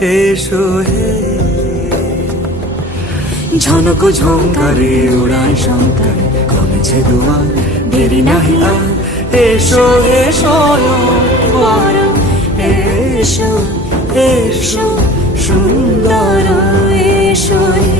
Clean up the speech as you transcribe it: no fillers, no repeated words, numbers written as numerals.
এসো হে। ঝনক ঝঙ্কারে উড়ায় শঙ্কারে কমেছে দুয়ার, দেরি নাহি আর। এসো এসো বর, এসো এসো সুন্দর, এসো হে।